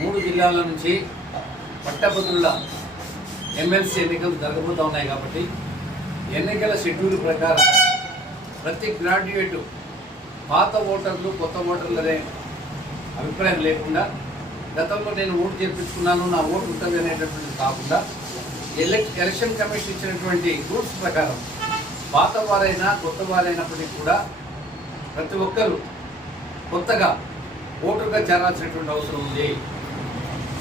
మూడు జిల్లాల నుంచి పట్టభద్రుల ఎమ్మెల్సీ ఎన్నికలు జరగబోతూ ఉన్నాయి కాబట్టి ఎన్నికల షెడ్యూల్ ప్రకారం ప్రతి గ్రాడ్యుయేట్ పాత ఓటర్లు కొత్త ఓటర్లు అనే అభిప్రాయం లేకుండా గతంలో నేను ఓటు చేర్పించుకున్నాను నా ఓటు ఉంటుంది అనేటటువంటిది కాకుండా ఎలక్షన్ కమిషన్ ఇచ్చినటువంటి రూల్స్ ప్రకారం పాత వారైనా కొత్త వారైనప్పటికీ కూడా ప్రతి ఒక్కరూ కొత్తగా ఓటర్గా చేరాల్సినటువంటి అవసరం ఉంది.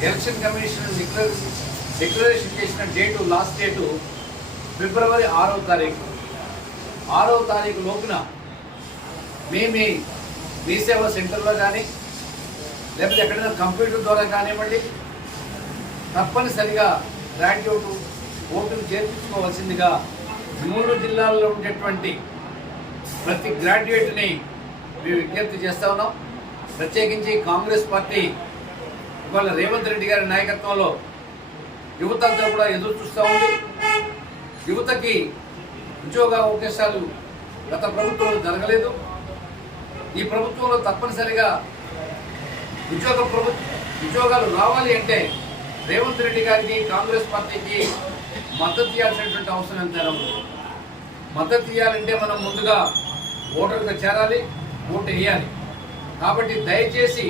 ఎలక్షన్ కమిషన్ డిక్లర్ డిక్లరేషన్ చేసిన డేటు లాస్ట్ డేటు ఫిబ్రవరి ఆరో తారీఖు. ఆరో తారీఖు లోపున మీ మీ మీ సేవా సెంటర్లో కానీ లేకపోతే ఎక్కడైనా కంప్యూటర్ ద్వారా కానివ్వండి తప్పనిసరిగా గ్రాడ్యుయేట్ ఓటును చేర్పించుకోవాల్సిందిగా మూడు జిల్లాల్లో ఉండేటువంటి ప్రతి గ్రాడ్యుయేట్ని మేము విజ్ఞప్తి చేస్తా ఉన్నాం. ప్రత్యేకించి కాంగ్రెస్ పార్టీ ఇవాళ రేవంత్ రెడ్డి గారి నాయకత్వంలో యువత అంతా కూడా ఎదురు చూస్తూ ఉంది. యువతకి ఉద్యోగ అవకాశాలు గత ప్రభుత్వంలో జరగలేదు. ఈ ప్రభుత్వంలో తప్పనిసరిగా ఉద్యోగ ప్రభు ఉద్యోగాలు రావాలి అంటే రేవంత్ రెడ్డి గారికి కాంగ్రెస్ పార్టీకి మద్దతు ఇవ్వాల్సినటువంటి అవసరం ఎంతైనా ఉంది. మద్దతు ఇవ్వాలంటే మనం ముందుగా ఓటర్గా చేరాలి ఓటు వేయాలి. కాబట్టి దయచేసి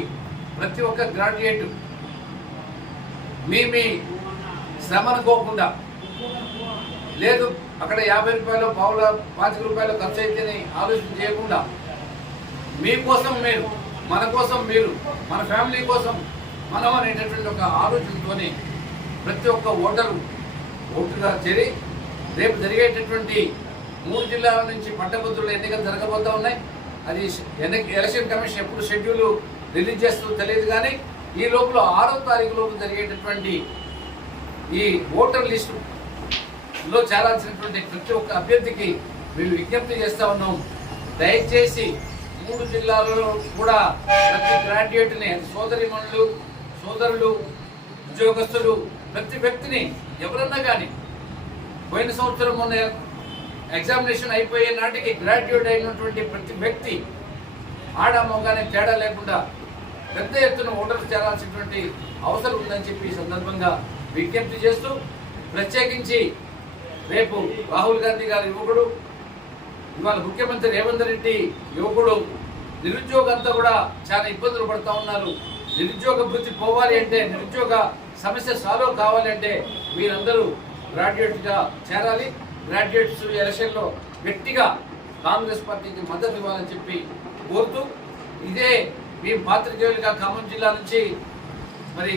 ప్రతి ఒక్క గ్రాడ్యుయేట్ మీ మీ శ్రమను పోకుండా. లేదు అక్కడ యాభై రూపాయలు పావుల పాతిక రూపాయలు ఖర్చు అయితేనే ఆలోచన చేయకుండా. మీకోసం మీరు మన కోసం మీరు మన ఫ్యామిలీ కోసం మనం అనేటటువంటి ఒక ఆలోచనతోనే ప్రతి ఒక్క ఓటరు ఓటుగా చేరి రేపు జరిగేటటువంటి మూడు జిల్లాల నుంచి పట్టభద్రుల ఎన్నికలు జరగబోతా ఉన్నాయి. అది ఎన్ని ఎలక్షన్ కమిషన్ ఎప్పుడు షెడ్యూలు రిలీజ్ చేస్తుందో తెలియదు కానీ ఈ లోపల ఆరో తారీఖు లోపు జరిగేటటువంటి ఈ ఓటర్ లిస్టు లో చేరాల్సినటువంటి ప్రతి ఒక్క అభ్యర్థికి మేము విజ్ఞప్తి చేస్తా ఉన్నాం. దయచేసి మూడు జిల్లాలలో కూడా ప్రతి గ్రాడ్యుయేట్ని సోదరిమణులు సోదరులు ఉద్యోగస్తులు ప్రతి వ్యక్తిని ఎవరన్నా కానీ పోయిన సంవత్సరం మొన్న ఎగ్జామినేషన్ అయిపోయే నాటికి గ్రాడ్యుయేట్ అయినటువంటి ప్రతి వ్యక్తి ఆడ మగానే తేడా లేకుండా పెద్ద ఎత్తున ఓటర్లు చేరాల్సినటువంటి అవసరం ఉందని చెప్పి ఈ సందర్భంగా విజ్ఞప్తి చేస్తూ ప్రత్యేకించి రేపు రాహుల్ గాంధీ గారి యువకుడు ఇవాళ ముఖ్యమంత్రి రేవంత్ రెడ్డి యువకుడు నిరుద్యోగంతా కూడా చాలా ఇబ్బందులు పడుతూ ఉన్నారు. నిరుద్యోగ వృత్తి పోవాలి అంటే నిరుద్యోగ సమస్య సాల్వ్ కావాలి అంటే మీరందరూ గ్రాడ్యుయేట్గా చేరాలి. గ్రాడ్యుయేట్స్ ఎలక్షన్లో గట్టిగా కాంగ్రెస్ పార్టీకి మద్దతు ఇవ్వాలని చెప్పి కోరుతూ ఇదే మేము పాత్రికేయులుగా ఖమ్మం జిల్లా నుంచి మరి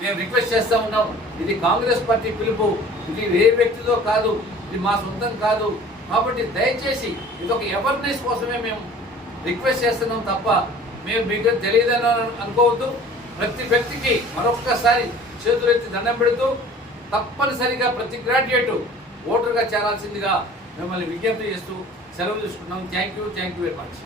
మేము రిక్వెస్ట్ చేస్తూ ఉన్నాం. ఇది కాంగ్రెస్ పార్టీ పిలుపు. ఇది ఏ వ్యక్తితో కాదు ఇది మా సొంతం కాదు. కాబట్టి దయచేసి ఇది ఒక అవేర్నెస్ కోసమే మేము రిక్వెస్ట్ చేస్తున్నాం తప్ప మేము మీకు తెలియదని అనుకోవద్దు. ప్రతి వ్యక్తికి మరొక్కసారి చేతులెత్తి దండం పెడుతూ తప్పనిసరిగా ప్రతి గ్రాడ్యుయేట్ ఓటర్గా చేరాల్సిందిగా మిమ్మల్ని విజ్ఞప్తి చేస్తూ సెలవు తీసుకున్నాం thank you thank you very much